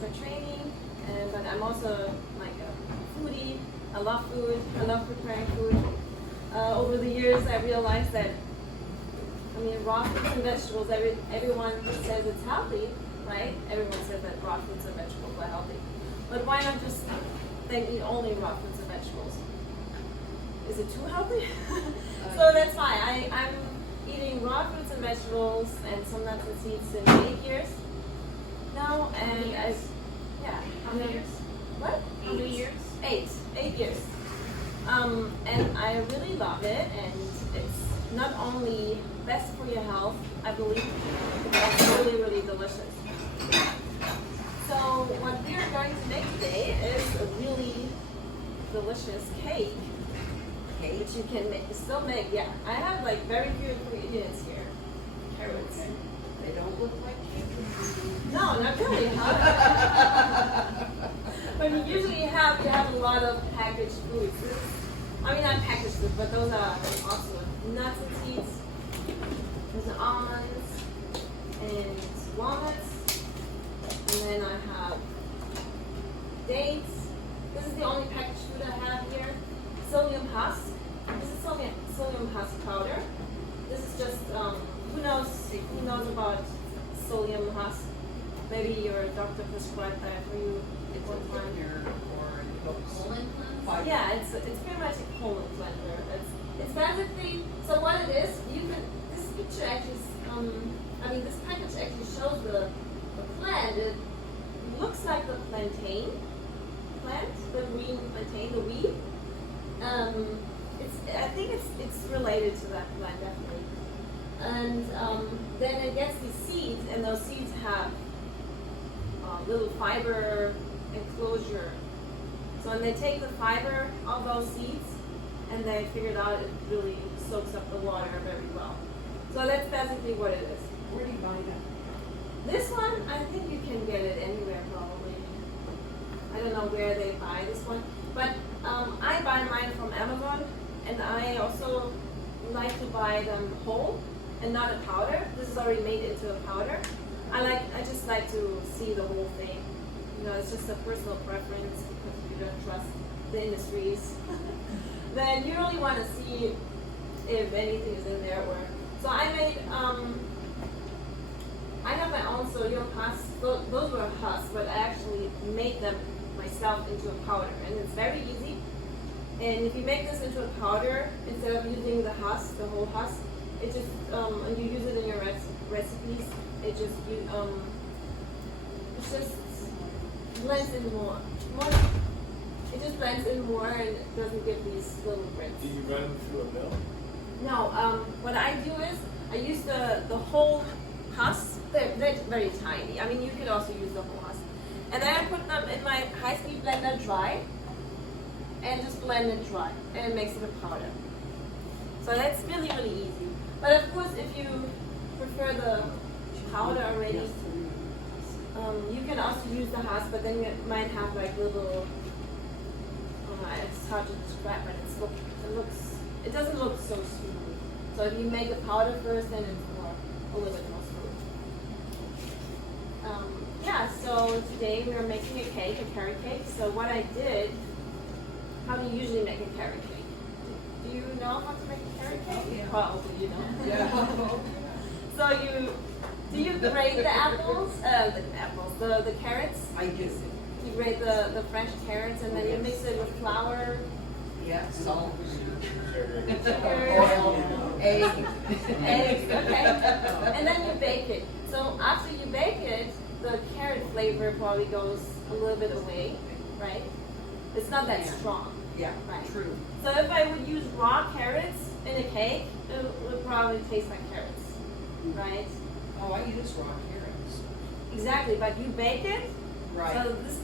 for training, but I'm also like a foodie. I love food. I love preparing food. Over the years, I realized that, I mean, raw fruits and vegetables, everyone says it's healthy, right? Everyone says that raw fruits and vegetables are healthy. But why not just then eat only raw fruits and vegetables? Is it too healthy? So that's why I'm eating raw fruits and vegetables and some nuts and seeds since 8 years now. And How many years? What? How many years? 8 years. And I really love it, and it's not only best for your health, I believe, it's really, really delicious. So what we're going to make today is a really delicious cake, which you can still make. Yeah, I have like very few ingredients here. Carrots. They don't look like cake. No, not really, huh? But you usually have a lot of packaged foods. I mean, not packaged foods, but those are also nuts and seeds. There's almonds and walnuts, and then I have dates. This is the only packaged food I have here. Psyllium Husk. This is Psyllium Husk powder. This is just who knows about Psyllium Husk? Maybe your doctor prescribed that for you. It's a cleaner or it helps. Yeah, it's pretty much a colon cleanser. It's basically, so what it is, this picture actually, this package actually shows the plant. It looks like the plantain plant, the green plantain, the weed. I think it's related to that plant, definitely. And then it gets these seeds, and those seeds have little fiber enclosure. So when they take the fiber of those seeds, and they figured out it really soaks up the water very well. So that's basically what it is. Where do you buy that? This one, I think you can get it anywhere probably. I don't know where they buy this one, but I buy mine from Amazon, and I also like to buy them whole and not a powder. This is already made into a powder. I just like to see the whole thing. You know, it's just a personal preference because if you don't trust the industries, then you really want to see if anything is in there. So I made, I have my own Psyllium Husk. Those were husks, but I actually made them myself into a powder, and it's very easy. And if you make this into a powder, instead of using the husk, the whole husk, it just, and you use it in your recipes, it just blends in more. It just blends in more and it doesn't give these little grits. Do you run them through a mill? No, what I do is I use the whole husk. They're very tiny. I mean, you could also use the whole husk. And then I put them in my high-speed blender dry and just blend it dry, and it makes it a powder. So that's really, really easy. But of course, if you prefer the powder already, you can also use the husk, but then you might have like little, it's hard to describe, but it doesn't look so smooth. So if you make the powder first, then it's a little bit more smooth. So today we are making a cake, a carrot cake. So what I did, how do you usually make a carrot cake? Do you know how to make a carrot cake? Yeah. Probably you know. Yeah. So do you grate the apples? The carrots? I do. You grate the fresh carrots and then you mix it with flour. Yeah, salt, Sugar. oil, eggs. Eggs, okay. And then you bake it. So after you bake it, the carrot flavor probably goes a little bit away, right? It's not that strong. Yeah, Right. true. So if I would use raw carrots in a cake, it would probably taste like carrots, right? Oh, I use raw carrots. Exactly, but you bake it, Right. so this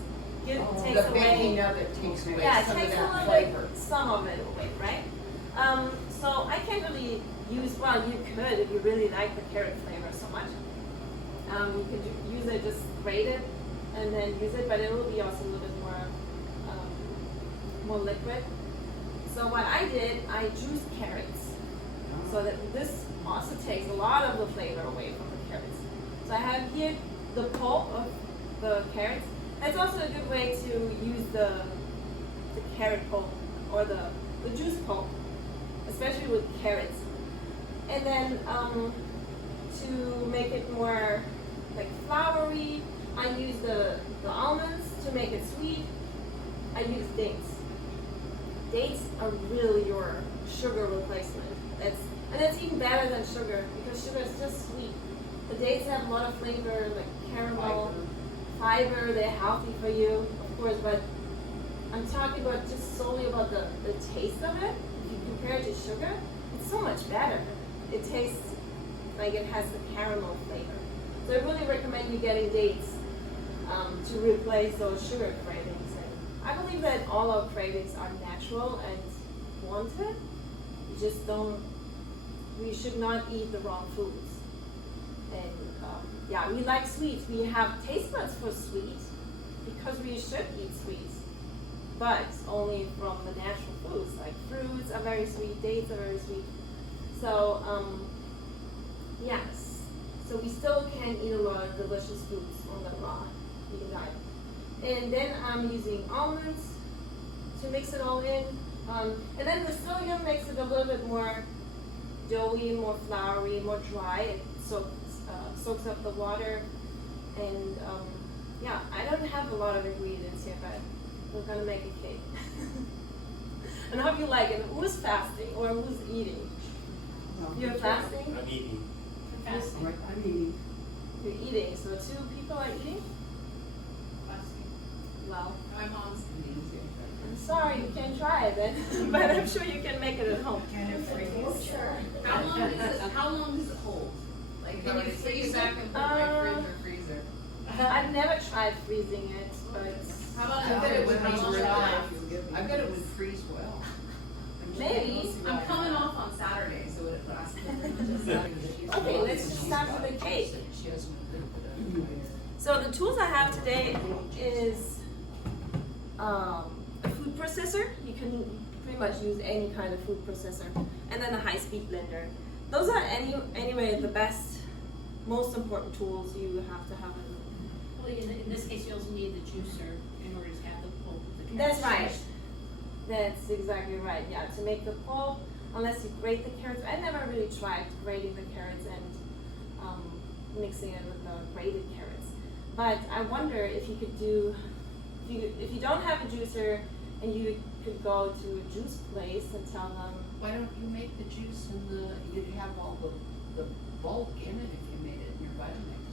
takes The away. baking of it takes away Yeah, it some of takes a that little flavor. bit, some of it away, right? So I can't really use, well, you could if you really like the carrot flavor so much. You could use it, just grate it, and then use it, but it will be also a little bit more liquid. So what I did, I juiced carrots, so that this also takes a lot of the flavor away from the carrots. So I have here the pulp of the carrots, It's also a good way to use the carrot pulp or the juice pulp, especially with carrots. And then to make it more like floury, I use the almonds to make it sweet. I use dates. Dates are really your sugar replacement. And it's even better than sugar because sugar is just sweet. The dates have a lot of flavor, like caramel, fiber. They're healthy for you, of course, but I'm talking about just solely about the taste of it. If you compare it to sugar, it's so much better. It tastes like it has the caramel flavor. So I really recommend you getting dates to replace those sugar cravings. And I believe that all our cravings are natural and wanted. We should not eat the wrong foods. And yeah, we like sweets. We have taste buds for sweets because we should eat sweets, but only from the natural foods. Like fruits are very sweet, dates are very sweet. So yes, so we still can eat a lot of delicious foods on the raw vegan diet. And then I'm using almonds to mix it all in. And then the psyllium makes it a little bit more doughy, more floury, more dry. It soaks up the water. And yeah, I don't have a lot of ingredients here, but we're gonna make a cake. And I hope you like it. Who's fasting or who's eating? You're fasting? I'm eating. You're fasting. I'm eating. You're eating. So 2 people are eating? Well, My mom's eating. I'm sorry you can't try it then, but I'm sure you can make it at home. Can it freeze? Sure. How long does it hold? Like, can you freeze back and put it in my fridge or freezer? I've never tried freezing it, but How about I bet it would freeze freeze well. I bet it would freeze well. maybe. I'm coming off on Saturday, so it lasts. Okay, let's just start with the cake. She hasn't put it So the tools I have today is a food processor. You can pretty much use any kind of food processor, and then a high-speed blender. Those are anyway the best, most important tools you have to have. Well, in this case, you also need the juicer in order to have the pulp of the That's carrots. right. That's exactly right. Yeah, to make the pulp, unless you grate the carrots. I never really tried grating the carrots and mixing it with the grated carrots. But I wonder if you could do, if you don't have a juicer and you could go to a juice place and tell them. Why don't you make the juice and you'd have all the bulk in it if you made it in your Vitamix,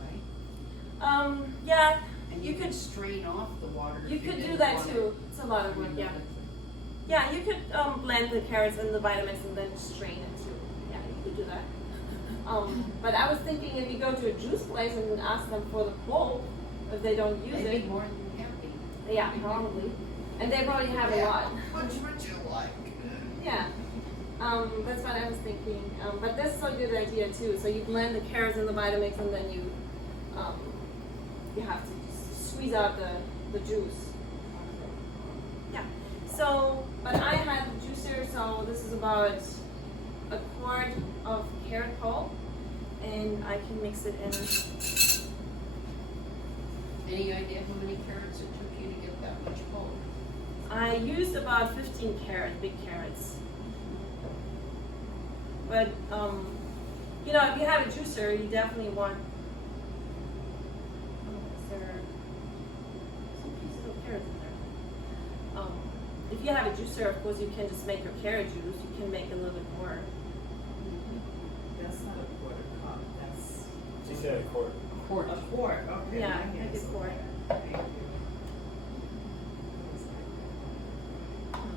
right? Yeah, And you you could. could strain off the water. You if could do didn't that want it. too. It's a lot of work. Yeah. Yeah, you could blend the carrots and the vitamins and then strain it too. Yeah, you could do that. But I was thinking if you go to a juice place and ask them for the pulp, if they don't use Maybe it, more than happy. yeah, probably. And they probably have a lot. Which would you like? Yeah. That's what I was thinking. But that's a good idea too. So you blend the carrots and the Vitamix and then you have to squeeze out the juice. Yeah. So, but I had the juicer, so this is about a quart of carrot pulp, and I can mix it in. Any idea how many carrots it took you to get that much pulp? I used about 15 carrots, big carrots. But, you know, if you have a juicer, you definitely want, is there some pieces of carrots in there? If you have a juicer, of course, you can just make your carrot juice. You can make a little bit more. That's not a quarter cup, that's She said a quart. Quart. a quart, okay. Yeah, I like a guess. quart. Thank you.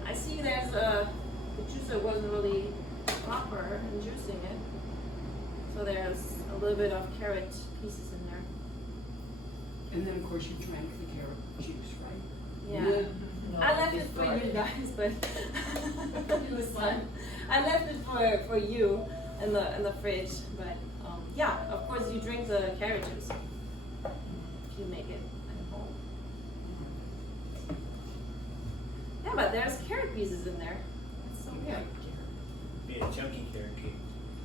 I see there's the juicer wasn't really proper in juicing it. So there's a little bit of carrot pieces in there. And then, of course, you drank the carrot juice, right? Yeah. I left it for you guys, but it was fun. I left it for you in the fridge, but yeah, of course you drink the carrot juice if you make it at home. Yeah, but there's carrot pieces in there. It's so You good. like Be a chunky carrot cake.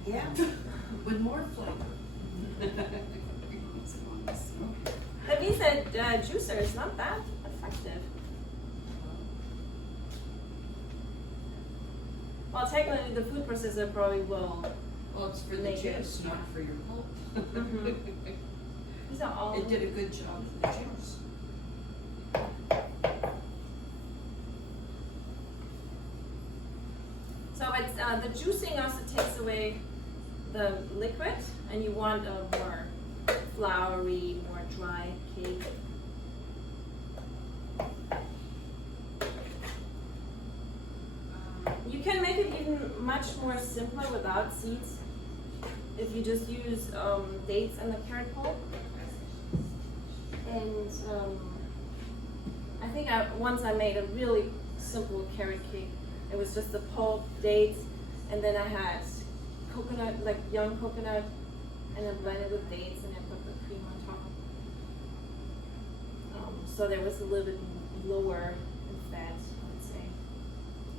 Yeah, with more flavor. That means think that juicer is not that effective. Well, technically, the food processor probably will. Well, it's for the Make it. juice, not for your pulp. Mhm. These are all. It did a good job for the juice. So it's the juicing also takes away the liquid, and you want a more floury, more dry cake. You can make it even much more simpler without seeds if you just use dates and the carrot pulp. And I think once I made a really simple carrot cake. It was just the pulp, dates, and then I had coconut, like young coconut, and then blended with dates, and then put the cream on top. So there was a little bit lower in fat, I would say.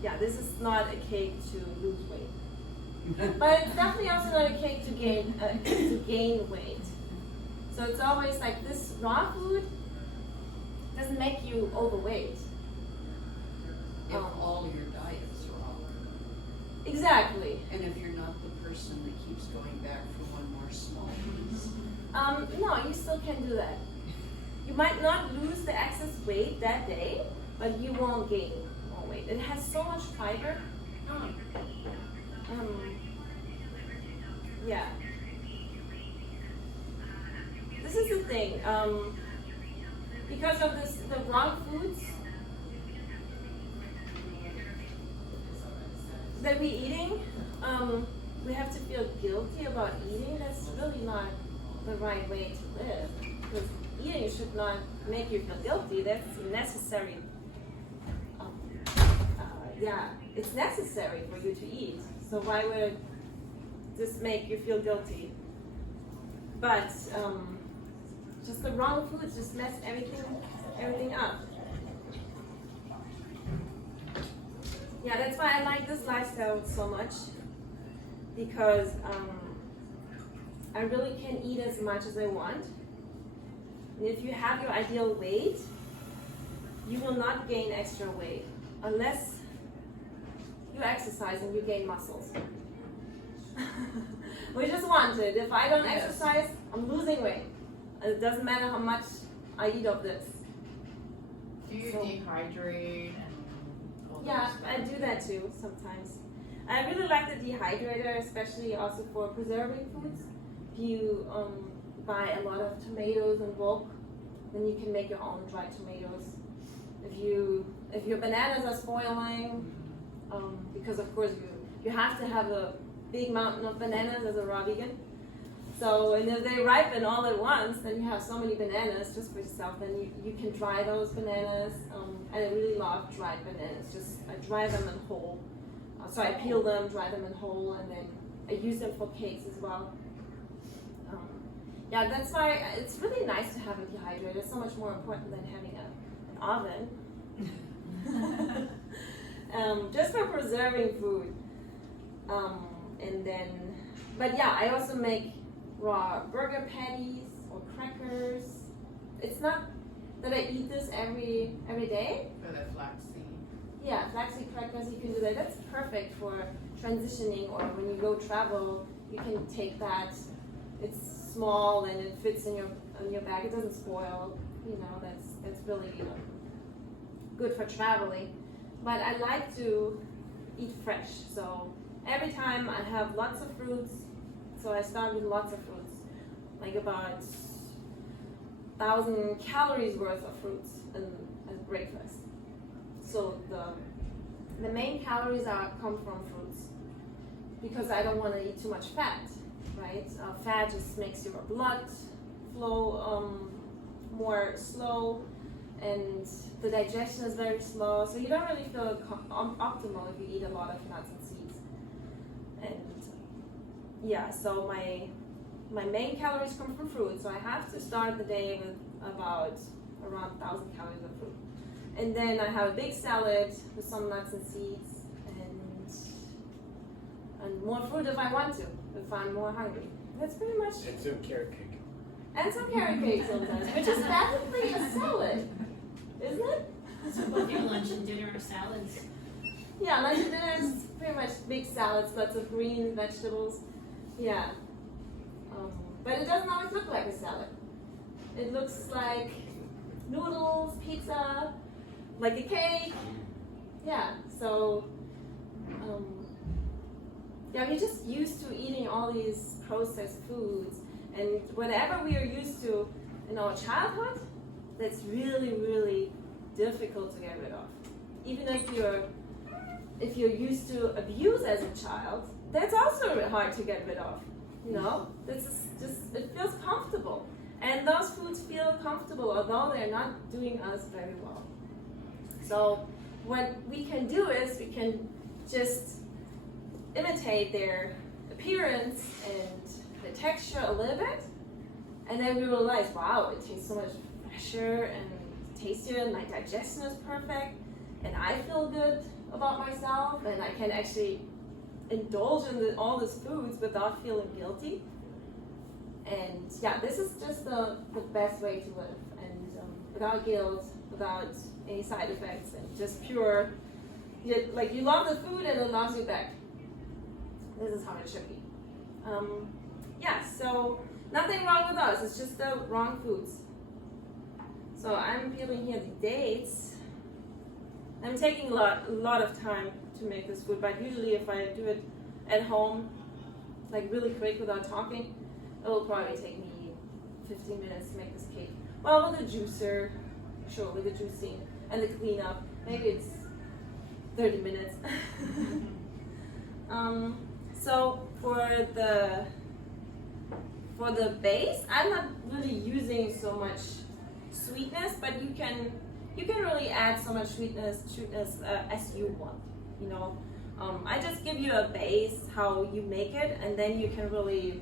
Yeah, this is not a cake to lose weight, but it's definitely also not a cake to gain weight. So it's always like this raw food doesn't make you overweight. If all your diet's raw. Exactly. And if you're not the person that keeps going back for one more small piece. No, you still can do that. You might not lose the excess weight that day, but you won't gain more weight. It has so much fiber. Yeah. This is the thing. Because of the raw foods that we're eating, we have to feel guilty about eating. That's really not the right way to live. Because eating should not make you feel guilty. That's necessary. It's necessary for you to eat. So why would this make you feel guilty? But just the wrong foods just mess everything up. Yeah, that's why I like this lifestyle so much, because I really can eat as much as I want. And if you have your ideal weight, you will not gain extra weight unless you exercise and you gain muscles. We just want it. If I don't exercise, I'm losing weight. It doesn't matter how much I eat of this. Do you dehydrate and all Yeah, that I do that too sometimes. I really like the dehydrator, especially also for preserving foods. If you buy a lot of tomatoes in bulk, then you can make your own dried tomatoes. If your bananas are spoiling, because of course you have to have a big mountain of bananas as a raw vegan. So, and if they ripen all at once, then you have so many bananas just for yourself. Then you can dry those bananas. And I really love dried bananas. I dry them in whole. So I peel them, dry them in whole, and then I use them for cakes as well. Yeah, that's why it's really nice to have a dehydrator. It's so much more important than having an oven. Just for preserving food. But yeah, I also make raw burger patties or crackers. It's not that I eat this every day. for the flaxseed? Yeah, flaxseed crackers, you can do that. That's perfect for transitioning, or when you go travel, you can take that. It's small and it fits in your bag. It doesn't spoil. You know, that's really good for traveling. But I like to eat fresh. So every time I have lots of fruits. So I start with lots of fruits, like about 1,000 calories worth of fruits at breakfast. So the main calories come from fruits, because I don't want to eat too much fat, right? Fat just makes your blood flow more slow, and the digestion is very slow. So you don't really feel optimal if you eat a lot of nuts and seeds. And yeah, so my main calories come from fruit, so I have to start the day with around 1,000 calories of fruit. And then I have a big salad with some nuts and seeds, and more fruit if I want to, if I'm more hungry. That's pretty much. And some carrot cake. And some carrot cake sometimes, which is technically a salad, isn't it? So both your lunch and dinner are salads. Yeah, lunch and dinner is pretty much big salads, lots of green vegetables. Yeah. But it doesn't always look like a salad. It looks like noodles, pizza, like a cake. Yeah, so yeah, we're just used to eating all these processed foods, and whatever we are used to in our childhood, that's really, really difficult to get rid of. Even if you're used to abuse as a child, that's also hard to get rid of. You know, this is just, it feels comfortable, and those foods feel comfortable, although they're not doing us very well. So what we can do is we can just imitate their appearance and the texture a little bit, and then we realize, wow, it tastes so much fresher and tastier, and my digestion is perfect, and I feel good about myself, and I can actually indulge in all these foods without feeling guilty. And yeah, this is just the best way to live, and without guilt, without any side effects, and just pure, like you love the food and it loves you back. This is how it should be. Yeah, so nothing wrong with us, it's just the wrong foods. So I'm peeling here the dates. I'm taking a lot of time to make this food, but usually if I do it at home, like really quick without talking, it will probably take me 15 minutes to make this cake. Well, with a juicer, sure, with the juicing and the cleanup, maybe it's 30 minutes. So for the base, I'm not really using so much sweetness, but you can really add so much sweetness as you want. You know, I just give you a base how you make it, and then you can really,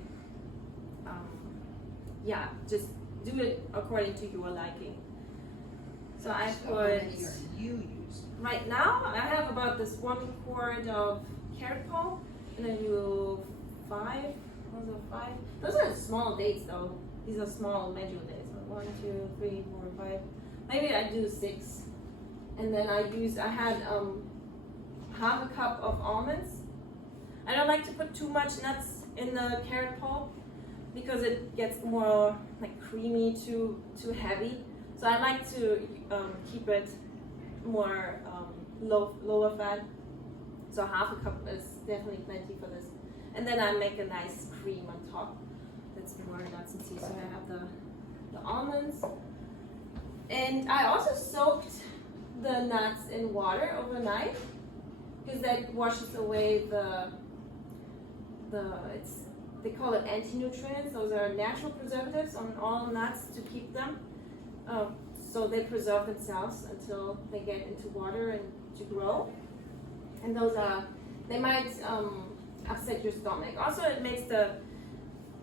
yeah, just do it according to your liking. So I So how many are you using? right now I have about this 1 quart of carrot pulp, and then you 5. Those are 5. Those are small dates though. These are small measure dates. 1, 2, 3, 4, 5. Maybe I do 6. And then I had half a cup of almonds. I don't like to put too much nuts in the carrot pulp because it gets more like creamy, too heavy. So I like to keep it more lower fat. So half a cup is definitely plenty for this. And then I make a nice cream on top. That's more nuts and seeds. So I have the almonds. And I also soaked the nuts in water overnight because that washes away they call it anti-nutrients. Those are natural preservatives on all nuts to keep them. So they preserve themselves until they get into water and to grow. And they might upset your stomach. Also,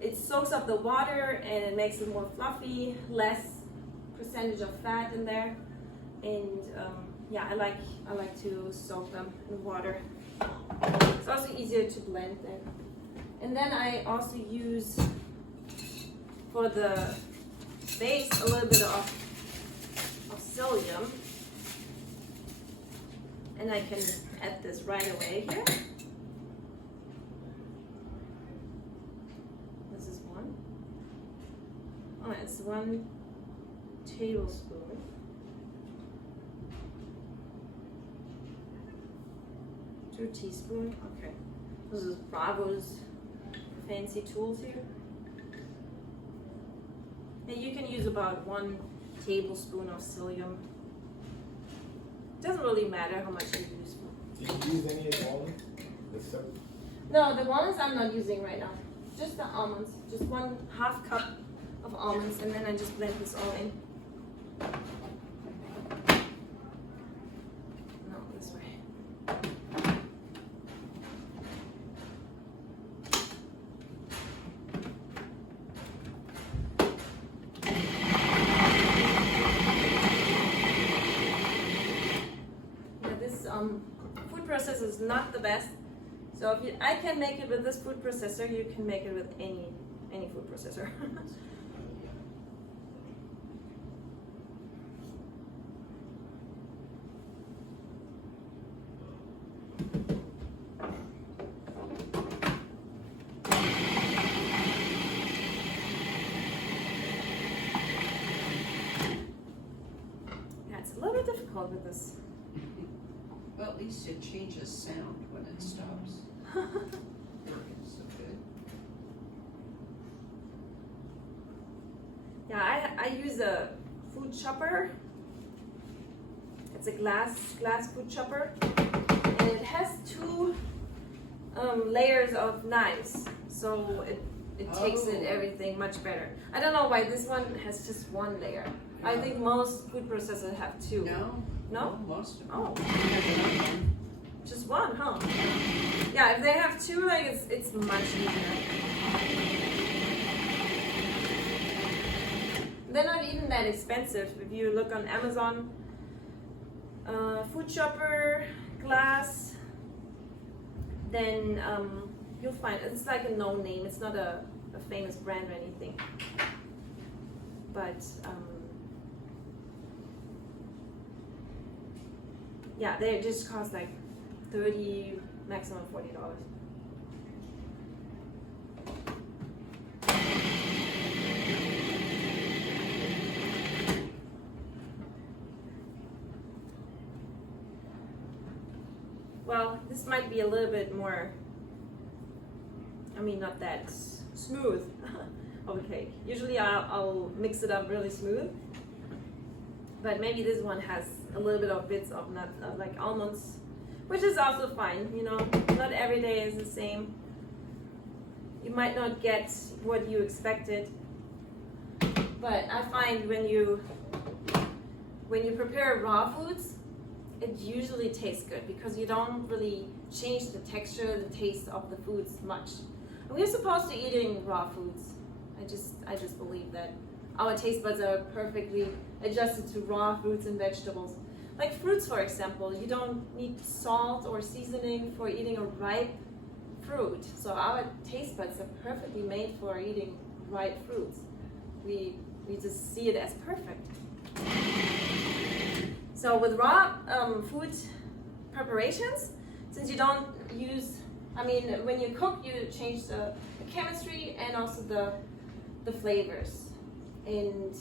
it soaks up the water and it makes it more fluffy, less percentage of fat in there. And yeah, I like to soak them in water. It's also easier to blend then. And then I also use for the base a little bit of psyllium, and I can add this right away here. This is one. Oh, it's 1 tablespoon. Two teaspoons. Okay. This is Bravo's fancy tools here. And you can use about 1 tablespoon of psyllium. Doesn't really matter how much you use. Did you use any of the almonds? No, the walnuts I'm not using right now. Just the almonds. Just 1/2 cup of almonds, and then I just blend this all in. No, this way. Food processor is not the best. So if I can make it with this food processor, you can make it with any food processor. really difficult with this. Well, at least it changes sound when it stops working so good. Yeah, I use a food chopper. It's a glass food chopper, and it has two layers of knives, so it takes it everything much better. I don't know why this one has just one layer. I think most food processors have two. No? Most of them. Oh, just one, huh? Yeah, if they have two, like it's much easier. They're not even that expensive. If you look on Amazon, food chopper, glass, then you'll find it's like a no name. It's not a famous brand or anything. But yeah, they just cost like $30, maximum $40. Well, this might be a little bit more, I mean, not that smooth of a cake. Usually I'll mix it up really smooth, but maybe this one has a little bit of bits of nut, like almonds, which is also fine, you know. Not every day is the same. You might not get what you expected, but I find when you prepare raw foods, it usually tastes good because you don't really change the texture, the taste of the foods much. And we're supposed to eating raw foods. I just believe that our taste buds are perfectly adjusted to raw fruits and vegetables. Like fruits, for example, you don't need salt or seasoning for eating a ripe fruit. So our taste buds are perfectly made for eating ripe fruits. We just see it as perfect. So with raw food preparations, since you don't use, I mean, when you cook, you change the chemistry and also the flavors. And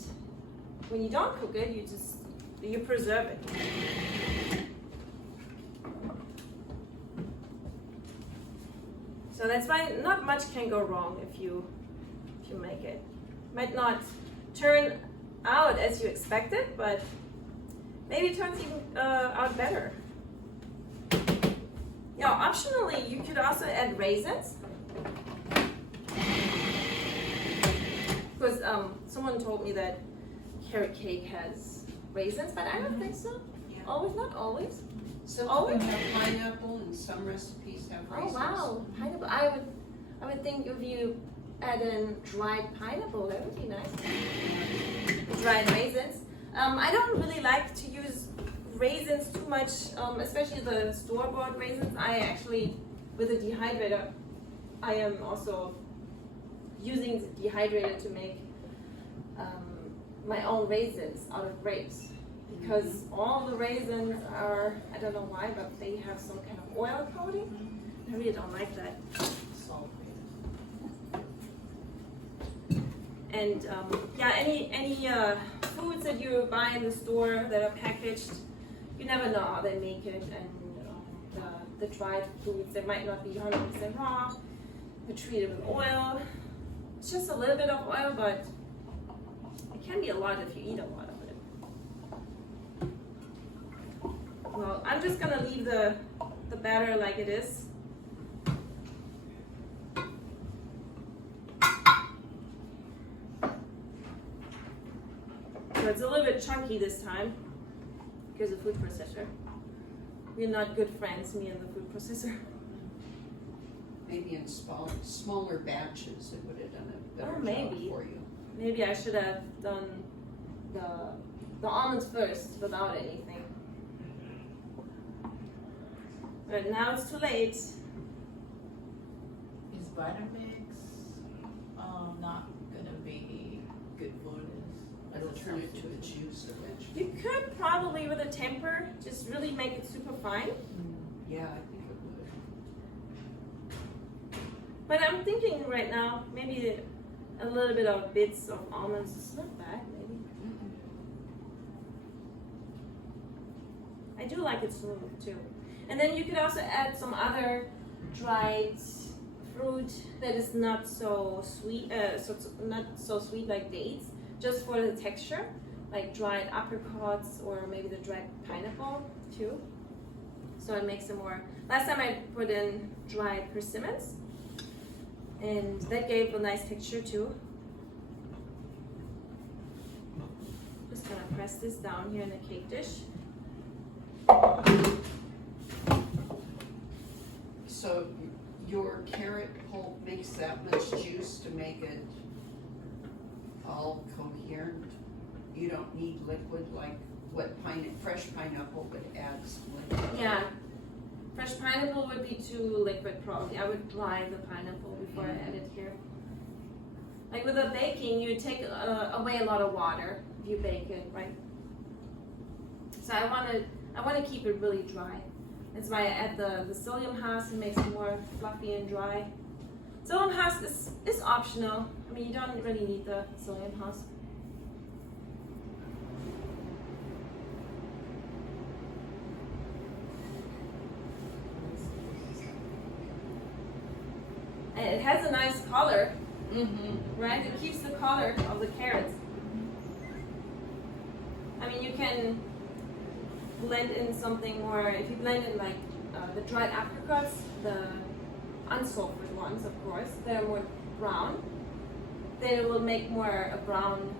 when you don't cook it, you preserve it. So that's why not much can go wrong if you make it. Might not turn out as you expected, but maybe it turns even out better. Yeah, optionally, you could also add raisins. Because someone told me that carrot cake has raisins, but I don't think so. Yeah. Always, not always. Some Always? have pineapple and some recipes have Oh raisins. wow, pineapple. I would think if you add in dried pineapple, that would be nice. Dried raisins. I don't really like to use raisins too much, especially the store-bought raisins. I actually, with a dehydrator, I am also using the dehydrator to make my own raisins out of grapes. Because all the raisins are, I don't know why, but they have some kind of oil coating. I really don't like that. Salt. And yeah, any foods that you buy in the store that are packaged, you never know how they make it. And the dried foods, they might not be 100% raw. They're treated with oil. It's just a little bit of oil, but it can be a lot if you eat a lot of it. Well, I'm just gonna leave the batter like it is. So it's a little bit chunky this time because of food processor. We're not good friends, me and the food processor. Maybe in smaller batches, it would have done a better maybe. job for you. Maybe I should have done the almonds first without anything. But now it's too late. Is Vitamix not gonna be good for this? It'll turn it to a juice eventually. You could probably, with a temper, just really make it super fine. Yeah, I think it would. But I'm thinking right now, maybe a little bit of bits of almonds is not bad, maybe. I do like it smooth too. And then you could also add some other dried fruit that is not so sweet, not so sweet like dates, just for the texture, like dried apricots or maybe the dried pineapple too. So it makes it more. Last time I put in dried persimmons, and that gave a nice texture too. Just gonna press this down here in the cake dish. So your carrot pulp makes that much juice to make it all coherent? You don't need liquid like what fresh pineapple would add some liquid? Yeah, fresh pineapple would be too liquid probably. I would dry the pineapple before I add it here. Like with the baking, you take away a lot of water if you bake it, right? So I want to keep it really dry. That's why I add the psyllium husk. It makes it more fluffy and dry. Psyllium husk is optional. I mean, you don't really need the psyllium husk. And it has a nice color, right? It keeps the color of the carrots. I mean, you can blend in something more. If you blend in like the dried apricots, the unsalted ones, of course, they're more brown. Then it will make more a brown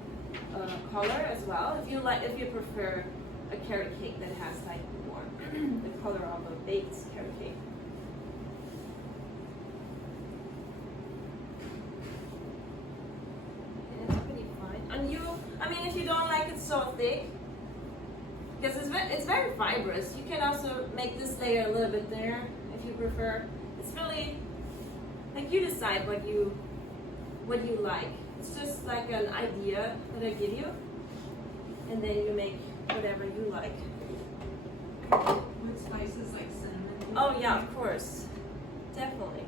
color as well. If you prefer a carrot cake that has like more the color of a baked carrot cake. And it's pretty fine. And I mean, if you don't like it so thick, because it's very fibrous. You can also make this layer a little bit thinner if you prefer. It's really like you decide what you like. It's just like an idea that I give you, and then you make whatever you like. With spices like cinnamon. Oh yeah, of course, definitely.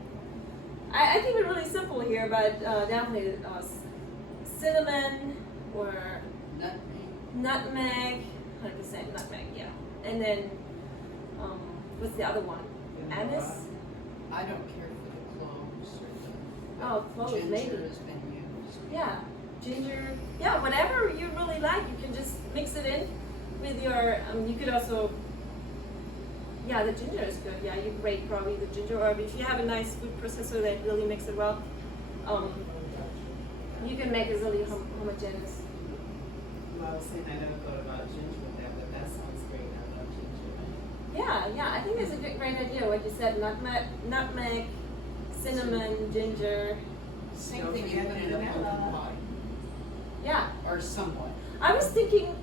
I keep it really simple here, but definitely cinnamon or nutmeg. 100% nutmeg, yeah. And then, what's the other one? Anise? I don't care for the cloves or the Oh, cloves, ginger maybe. has been used. Yeah, ginger. Yeah, whatever you really like, you can just mix it in with your, you could also, yeah, the ginger is good. Yeah, you grate probably the ginger, or if you have a nice food processor that really makes it well, you can make it really homogeneous. Well, I was saying I never thought about ginger with that, but that sounds great. I love ginger. Yeah, I think it's a great idea. What you said, nutmeg, cinnamon, ginger. Same thing you put in a pumpkin pie, Yeah, or somewhat. I was thinking,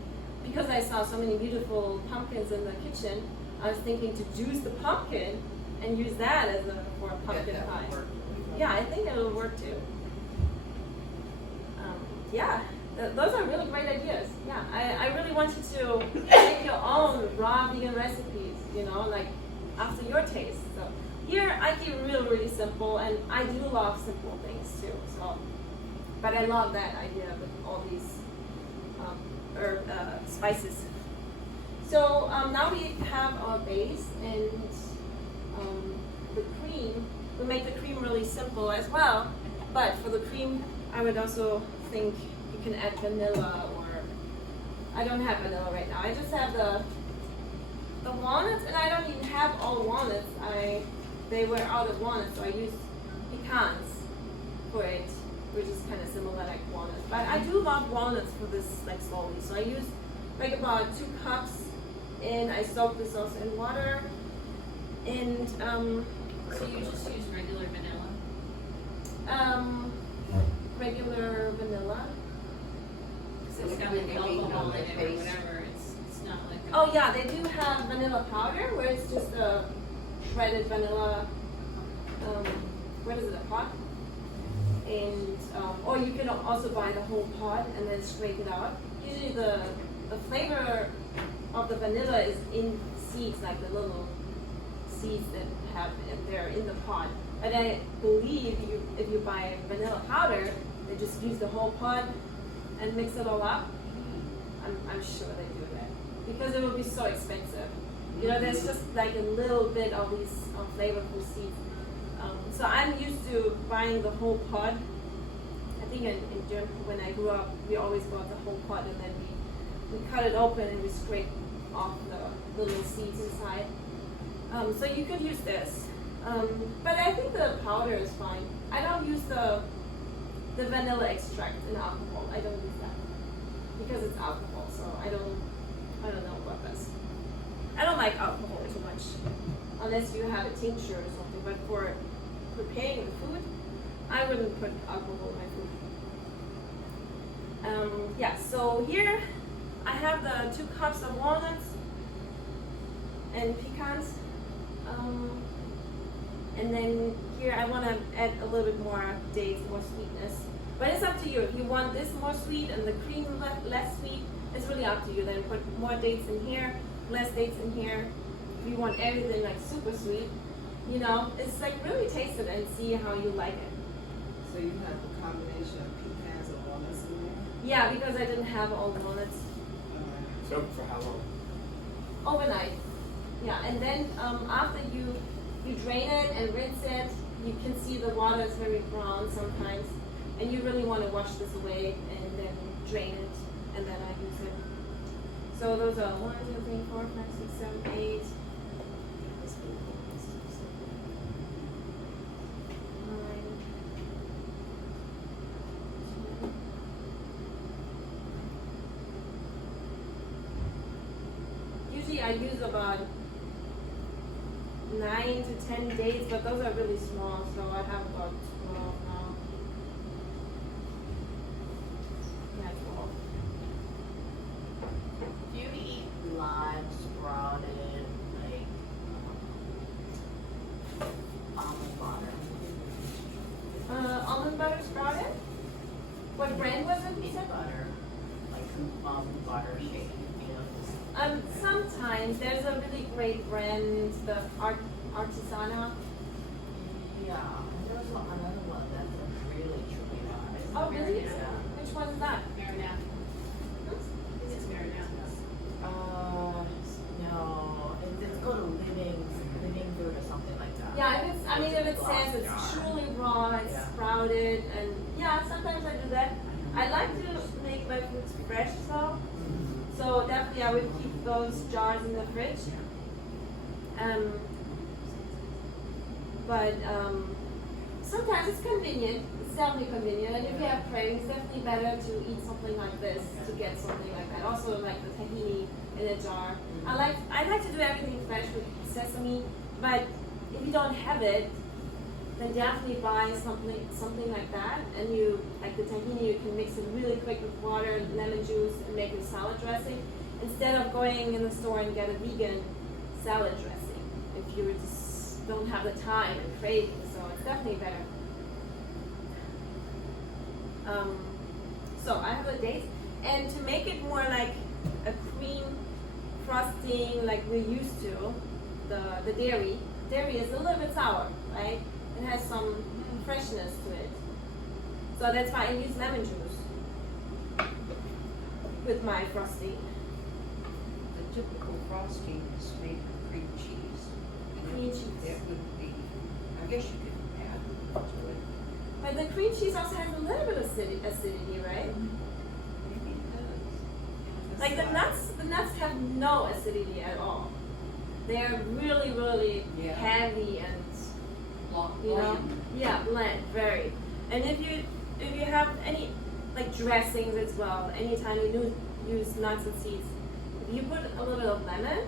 because I saw so many beautiful pumpkins in the kitchen, I was thinking to juice the pumpkin and use that as for a pumpkin that pie. would work really well. Yeah, I think it'll work too. Yeah, those are really great ideas. Yeah, I really want you to make your own raw vegan recipes, like after your taste. So here I keep it really, really simple, and I do love simple things too. So, but I love that idea with all these spices. So now we have our base, and the cream. We make the cream really simple as well, but for the cream, I would also think you can add vanilla, or I don't have vanilla right now. I just have the walnuts, and I don't even have all walnuts. They were out of walnuts, so I used pecans for it, which is kind of similar like walnuts. But I do love walnuts for this like slowly. So I use like about 2 cups, and I soak this also in water. And So you just use regular vanilla? Regular vanilla. So it's got like alcohol in it or whatever, it's not like a... Oh yeah, they do have vanilla powder, where it's just a shredded vanilla, what is it, a pod? And, or you can also buy the whole pod and then scrape it out. Usually the flavor of the vanilla is in seeds, like the little seeds that they're in the pod. But I believe if you buy vanilla powder, they just use the whole pod and mix it all up. I'm sure they do that, because it would be so expensive. You know, there's just like a little bit of these flavorful seeds. So I'm used to buying the whole pod. I think in Germany, when I grew up, we always bought the whole pod, and then we cut it open and we scrape off the little seeds inside. So you could use this. But I think the powder is fine. I don't use the vanilla extract in alcohol. I don't use that because it's alcohol. So I don't know about this. I don't like alcohol too much unless you have a tincture or something. But for preparing the food, I wouldn't put alcohol in my food. Yeah. So here I have the 2 cups of walnuts and pecans. And then here I want to add a little bit more dates, more sweetness. But it's up to you. If you want this more sweet and the cream less sweet, it's really up to you. Then put more dates in here, less dates in here. If you want everything like super sweet, you know, it's like really taste it and see how you like it. So you have a combination of pecans and walnuts in there? Yeah, because I didn't have all the walnuts So for how long? overnight. Yeah, and then after you drain it and rinse it, you can see the water is very brown sometimes, and you really want to wash this away and then drain it, and then I use it. So those are 1, 2, 3, 4, 5, 6, 7, 8. 9, 10. Usually I use about 9 to 10 days, but those are really small, so I have about 12 now. Yeah, 12. Do you eat live sprouted, like, almond butter? Almond butter sprouted? What brand was it, you Peanut said? butter, like almond butter shake, you know? Sometimes there's a really great brand, the Artisana. Yeah, and there's another one that's really nice. Oh, really? Yeah. Which one is that? Marinette. It's Marinette. No, it's called a living food or something like that. Yeah, if it says it's truly raw, it's Yeah. sprouted, and yeah, sometimes I do that. I like to make my foods fresh, so definitely I would keep those jars in the fridge. But sometimes it's convenient. It's definitely convenient, and if you have cravings, it's definitely better to eat something like this to get something like that. Also, like the tahini in a jar. I like to do everything fresh with sesame, but if you don't have it, then definitely buy something like that. And you like the tahini, you can mix it really quick with water, lemon juice, and make a salad dressing instead of going in the store and get a vegan salad dressing if you just don't have the time and craving. So it's definitely better. So I have the dates, and to make it more like a cream frosting like we're used to, the dairy is a little bit sour, right? It has some freshness to it. So that's why I use lemon juice with my frosting. The typical frosting is made with cream cheese. And Cream cheese. That would be, I guess you could add to it. But the cream cheese also has a little bit of acidity, right? Maybe it does. Like the nuts have no acidity at all. They're really, really Yeah. heavy and Bland. you know, yeah, bland, very. And if you have any like dressings as well, anytime you use nuts and seeds, if you put a little bit of lemon,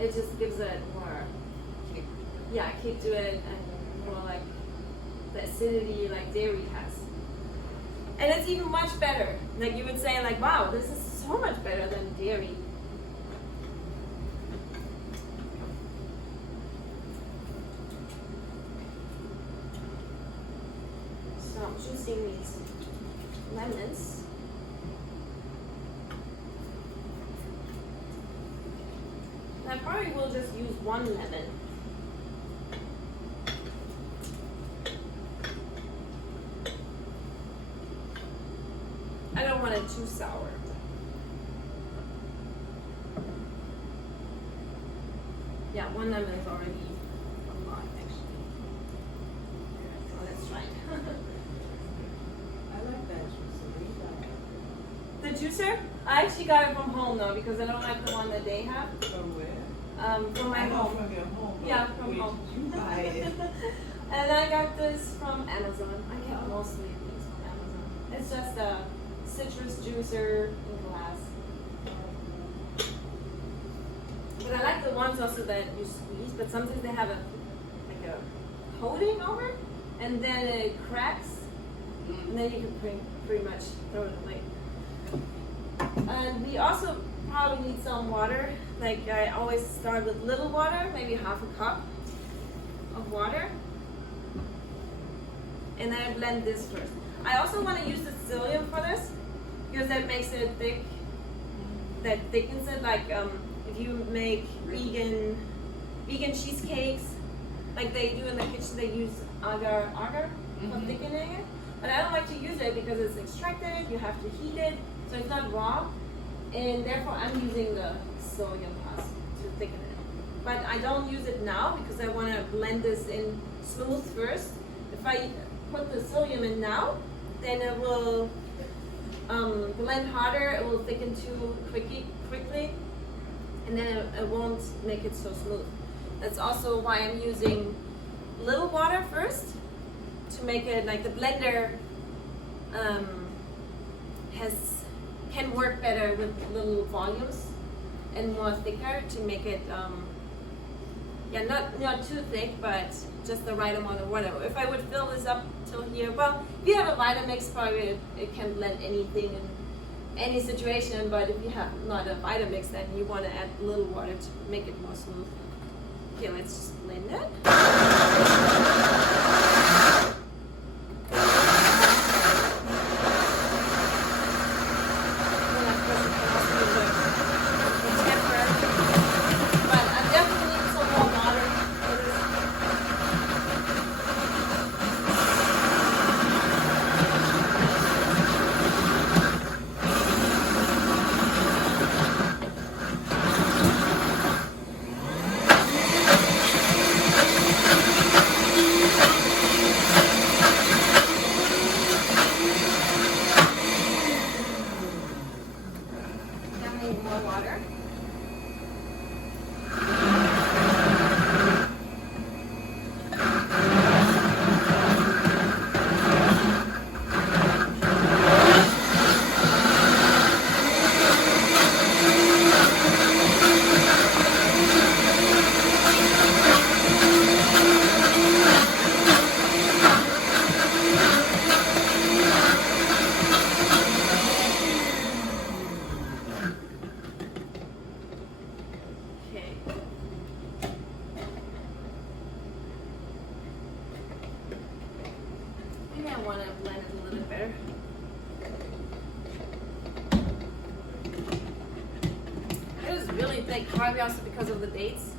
it just gives it more, kick to it, and more like the acidity like dairy has. And it's even much better. Like you would say, like, wow, this is so much better than dairy. So I'm juicing these lemons. And I probably will just use 1 lemon. I don't want it too sour. Yeah, 1 lemon is already a lot, actually. So let's try it. I like that juice. Where you got it? The juicer? I actually got it from home though because I don't like the one that they have. From where? From my I know home. from your home. but Yeah, from where home. did you buy it? And I got this from Amazon. I get mostly things from Amazon. It's just a citrus juicer in glass. But I like the ones also that you squeeze, but sometimes they have a coating over it, and then it cracks, and then you can pretty much throw it away. And we also probably need some water. Like I always start with little water, maybe half a cup of water. And then I blend this first. I also want to use the psyllium for this because that makes it thick. That thickens it. Like if you make vegan cheesecakes, like they do in the kitchen, they use agar for thickening it. But I don't like to use it because it's extracted. You have to heat it, so it's not raw. And therefore, I'm using the psyllium husk to thicken it. But I don't use it now because I want to blend this in smooth first. If I put the psyllium in now, then it will blend harder. It will thicken too quickly, and then it won't make it so smooth. That's also why I'm using little water first to make it like the blender can work better with little volumes and more thicker to make it not too thick, but just the right amount of water. If I would fill this up till here, well, if you have a Vitamix, probably it can blend anything in any situation, but if you have not a Vitamix, then you want to add a little water to make it more smooth. Okay, let's just blend it. Probably also because of the dates.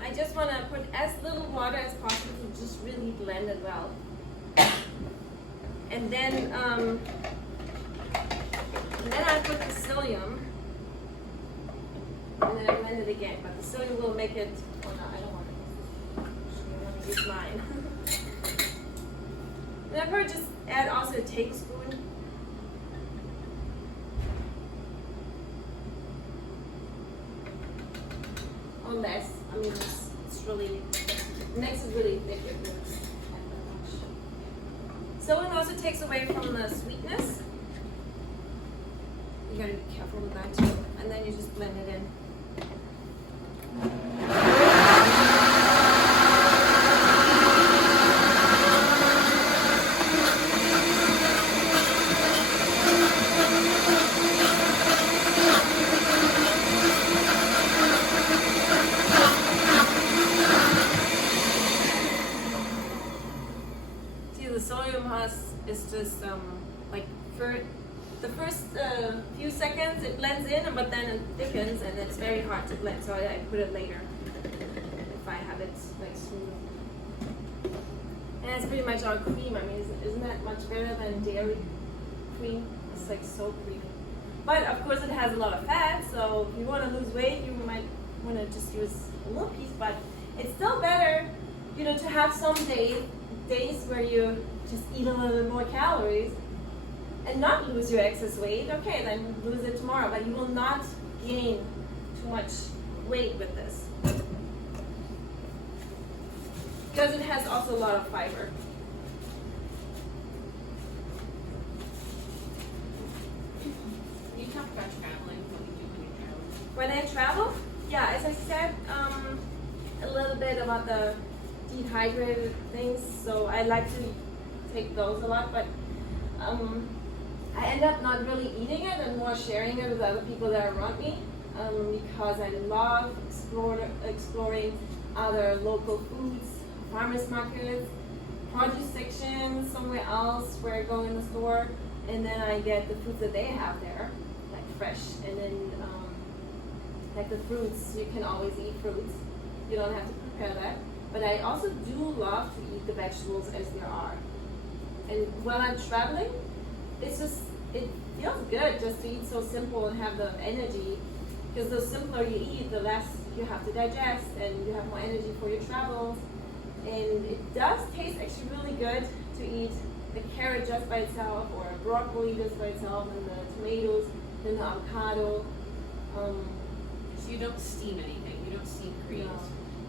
I just want to put as little water as possible to just really blend it well. And then I put the psyllium, and then I blend it again. But the psyllium will make it. Oh no, I don't want to use mine. Then I probably just add also a tablespoon. Or less. I mean, it's really, it makes it really thick if it's add that much. So it also takes away from the sweetness. You gotta be careful with that too. And then you just blend it in. the Psyllium Husk is just like for the first few seconds it blends in, but then it thickens and it's very hard to blend. So I put it later if I have it like smooth. And it's pretty much our cream. I mean, isn't that much better than dairy cream? It's like so creamy. But of course it has a lot of fat, so if you want to lose weight, you might want to just use a little piece. But it's still better, you know, to have some days where you just eat a little bit more calories and not lose your excess weight. Okay, then lose it tomorrow, but you will not gain too much weight with this. Because it has also a lot of fiber. You talk about traveling, what you do when you travel. When I travel, yeah, as I said, a little bit about the dehydrated things. So I like to take those a lot, but I end up not really eating it and more sharing it with other people that are around me because I love exploring other local foods, farmers markets, produce sections, somewhere else where I go in the store, and then I get the foods that they have there, like fresh, and then like the fruits, you can always eat fruits. You don't have to prepare that. But I also do love to eat the vegetables as they are. And while I'm traveling, it feels good just to eat so simple and have the energy. Because the simpler you eat, the less you have to digest and you have more energy for your travels. And it does taste actually really good to eat the carrot just by itself or broccoli just by itself and the tomatoes and the avocado. So you don't steam anything, you don't steam greens. No.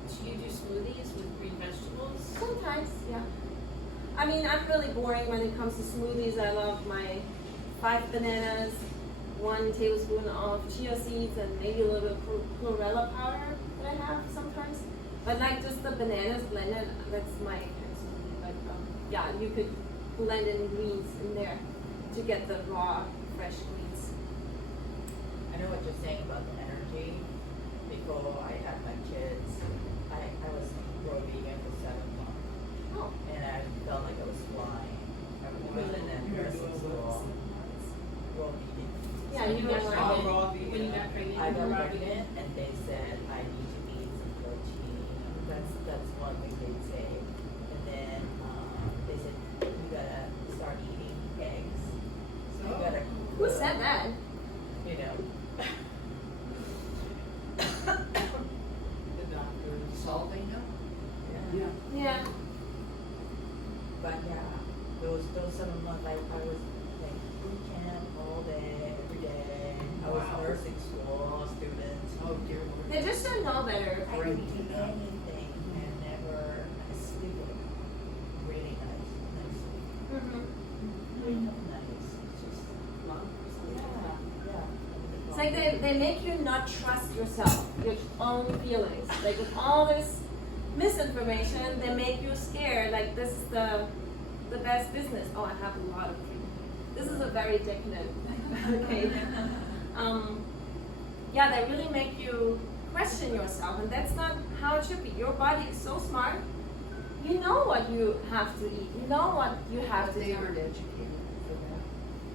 Do you do smoothies with green vegetables? Sometimes, yeah. I mean, I'm really boring when it comes to smoothies. I love my 5 bananas, 1 tablespoon of chia seeds, and maybe a little bit of chlorella powder that I have sometimes. But like just the bananas blended, that's my kind of smoothie. But yeah, you could blend in greens in there to get the raw, fresh greens. I know what you're saying about the energy. Before I had my kids, I was raw vegan for 7 months. Oh. And I felt like I was flying. I was in that nursing school. Raw vegan. Yeah, you got know what? All raw vegan. When you got pregnant, I you got were raw vegan? pregnant and they said I need to eat some protein. That's one thing they'd say. And then they said you gotta start eating eggs. So you gotta Who said that? you know. The doctors. Solving them? Yeah. Yeah. But yeah, those 7 months I was like boot camp all day, every day. I was Wow. nursing school, students. Oh dear Lord. They just don't know better. I didn't do anything and never sleeping. Really nice. Mm-hmm. Really nice. It's just yeah. It's like they make you not trust yourself, your own feelings. Like with all this misinformation, they make you scared. Like this is the best business. Oh, I have a lot of cream. This is a very decadent. Okay. Yeah, they really make you question yourself, and that's not how it should be. Your body is so smart. You know what you have to eat. You know what you have to They do. aren't educated for that.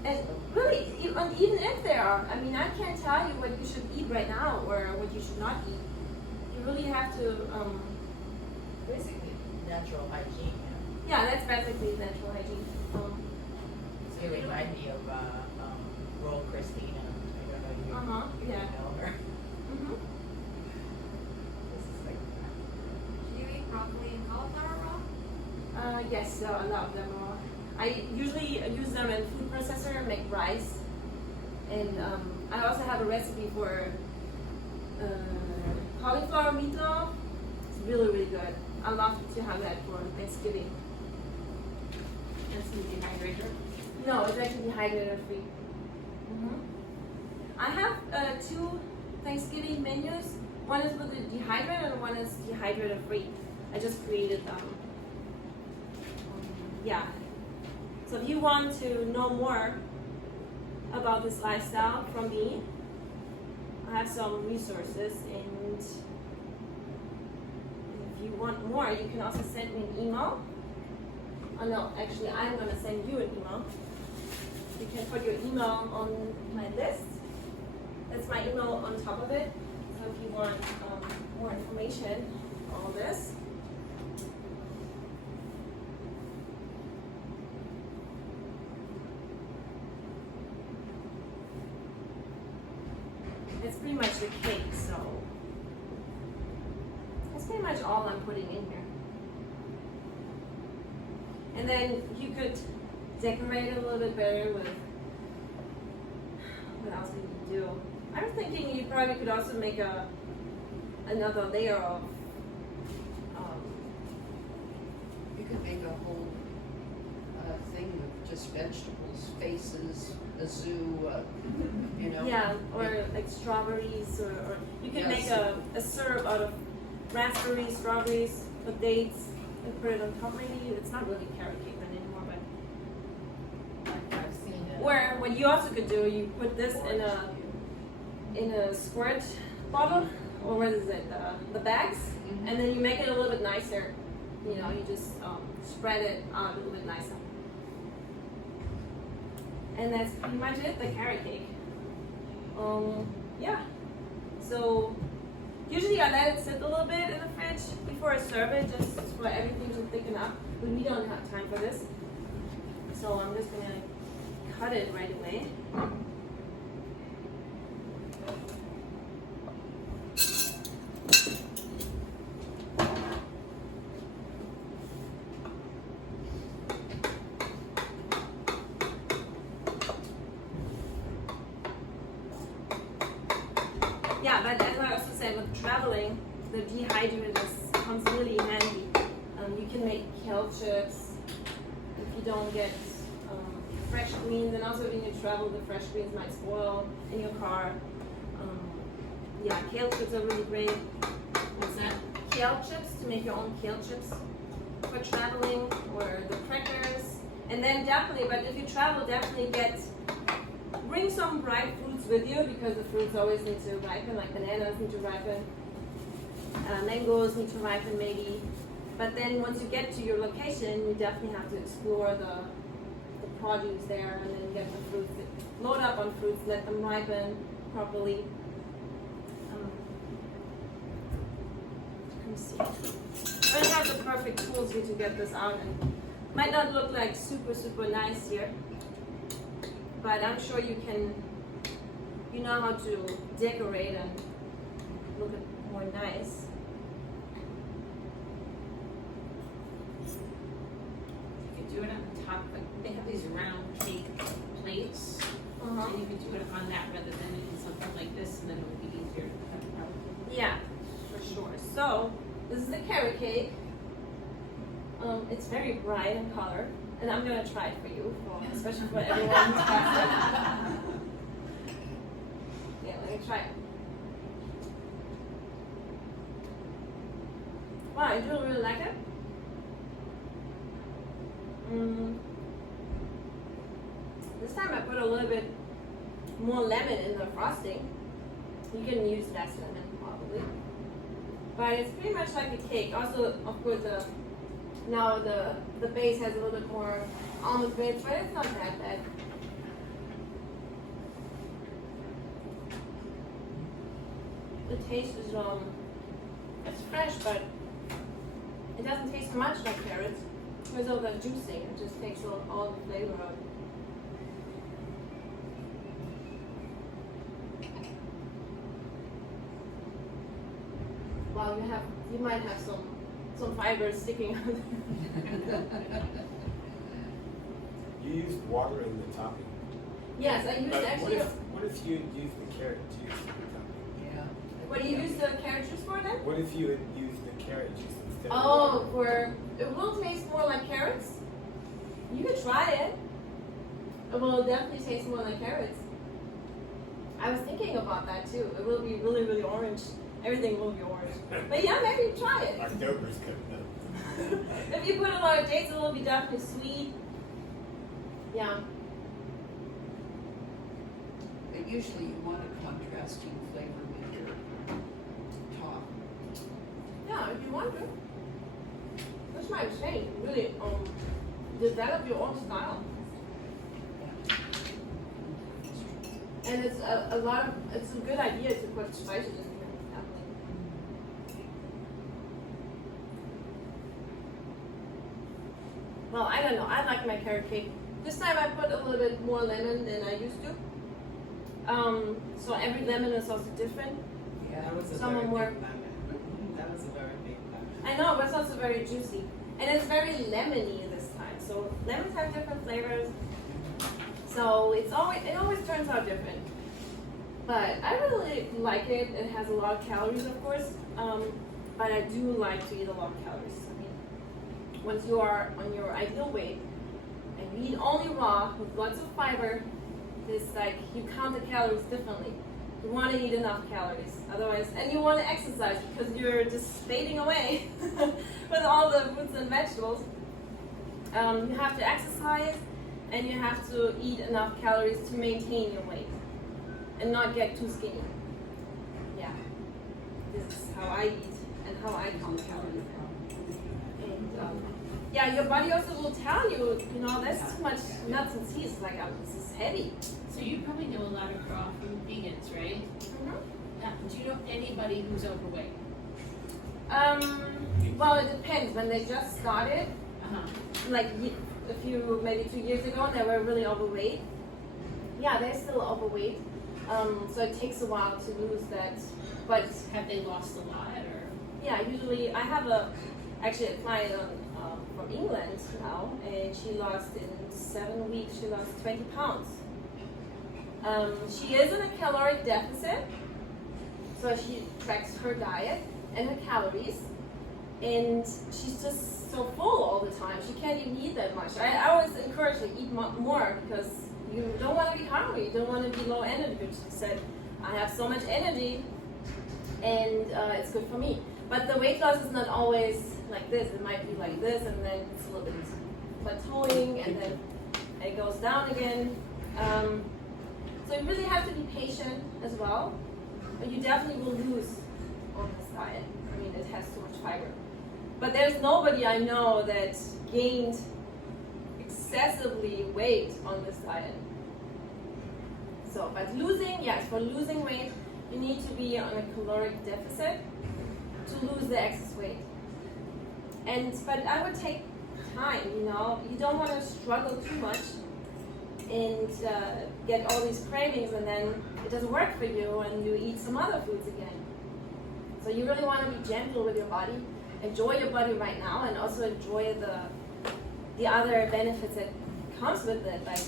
And really, even if they are, I mean, I can't tell you what you should eat right now or what you should not eat. You really have to, Basically natural hygiene. yeah, that's basically natural hygiene. You remind me of Roll Christina. I don't know if you, Uh-huh, you yeah. know her. Mhm. This is like Do you eat broccoli and cauliflower raw? Yes, so I love them all. I usually use them in food processor and make rice. And I also have a recipe for cauliflower meatloaf. It's really, really good. I love to have that for Thanksgiving. That's the dehydrator. No, it's actually dehydrator free. I have 2 Thanksgiving menus. One is with the dehydrator and one is dehydrator free. I just created yeah. So if you want to know more about this lifestyle from me, I have some resources, and if you want more, you can also send me an email. Oh no, actually I'm gonna send you an email. You can put your email on my list. That's my email on top of it. So if you want more information on all this. It's pretty much the cake, so that's pretty much all I'm putting in here. And then you could decorate it a little bit better with, what else could you do? I'm thinking you probably could also make another layer of, You could make a whole thing of just vegetables, faces, a zoo, you know. yeah, or like strawberries, or you could make Yes. a syrup out of raspberries, strawberries, or dates, and put it on top. Maybe it's not really carrot cake anymore, but I've seen it. where what you also could do, you put this in a squirt bottle, or what is it, the bags, and then you make it a little bit nicer. You know, you just spread it out a little bit nicer. And that's pretty much it, the carrot cake. Yeah. So usually I let it sit a little bit in the fridge before I serve it, just for everything to thicken up. But we don't have time for this, so I'm just gonna cut it right away. Yeah, but as I also said, with traveling, the dehydrator comes really handy. You can make kale chips if you don't get fresh greens, and also when you travel, the fresh greens might spoil in your car. Yeah, kale chips are really great. What's that? Kale chips, to make your own kale chips for traveling, or the crackers. And then definitely, but if you travel, definitely bring some ripe fruits with you, because the fruits always need to ripen, like bananas need to ripen, mangoes need to ripen maybe. But then once you get to your location, you definitely have to explore the produce there, and then get the fruits, load up on fruits, let them ripen properly. Let me see. I don't have the perfect tools here to get this out, and might not look like super nice here, but I'm sure you know how to decorate and look more nice. You could do it on the top, like they have these round cake plates, and you could do it on that rather than using something like this, and then it would be easier to cut it out. Yeah, for sure. So this is the carrot cake. It's very bright in color, and I'm gonna try it for you, especially for everyone who's fasting. Yeah, let me try it. Wow, I do really like it. This time I put a little bit more lemon in the frosting. You can use less lemon probably, but it's pretty much like a cake. Also, of course, now the base has a little bit more almond bits, but it's not that bad. The taste is it's fresh, but it doesn't taste much like carrots because of the juicing. It just takes all the flavor out. Wow, you might have some fibers sticking out there. You used water in the topping. Yes, I used But actually. what if you had used the carrot juice in the topping? Yeah. What do you use the carrot juice for then? What if you had used the carrot juice instead of Oh, water? it will taste more like carrots. You could try it. It will definitely taste more like carrots. I was thinking about that too. It will be really orange. Everything will be orange. But yeah, maybe try it. October's coming up. If you put a lot of dates, it will be definitely sweet. Yeah. But usually you want a contrasting flavor with your top. Yeah, if you want to. That's my saying. Really, develop your own style. And it's it's a good idea to put spices in here. Well, I don't know. I like my carrot cake. This time I put a little bit more lemon than I used to. So every lemon is also different. Yeah, that was a Some very are big more- lemon. That was a very big lemon. I know, but it's also very juicy. And it's very lemony this time. So lemons have different flavors. So it always turns out different. But I really like it. It has a lot of calories, of course. But I do like to eat a lot of calories. I mean, once you are on your ideal weight and you eat only raw with lots of fiber, it's like you count the calories differently. You want to eat enough calories, otherwise, and you want to exercise because you're just fading away with all the fruits and vegetables. You have to exercise and you have to eat enough calories to maintain your weight and not get too skinny. Yeah, this is how I eat and how I count calories. And yeah, your body also will tell you, you know, there's too much nuts and seeds. Like, this is heavy. So you probably know a lot of raw food vegans, right? Do you know anybody who's overweight? Well, it depends. When they just started, like a few, maybe 2 years ago, and they were really overweight. Yeah, they're still overweight. So it takes a while to lose that. But Have they lost a lot, or? yeah, usually I have actually a client from England now, and she lost in 7 weeks. She lost 20 pounds. She is in a caloric deficit, so she tracks her diet and her calories, and she's just so full all the time. She can't even eat that much. I always encourage her to eat more because you don't want to be hungry. You don't want to be low energy. She said, I have so much energy, and it's good for me. But the weight loss is not always like this. It might be like this, and then it's a little bit plateauing, and then it goes down again. So you really have to be patient as well. But you definitely will lose on this diet. I mean, it has too much fiber. But there's nobody I know that gained excessively weight on this diet. So, but yes, for losing weight, you need to be on a caloric deficit to lose the excess weight. But I would take time, you know. You don't want to struggle too much and get all these cravings, and then it doesn't work for you and you eat some other foods again. So you really want to be gentle with your body, enjoy your body right now, and also enjoy the other benefits that comes with it, like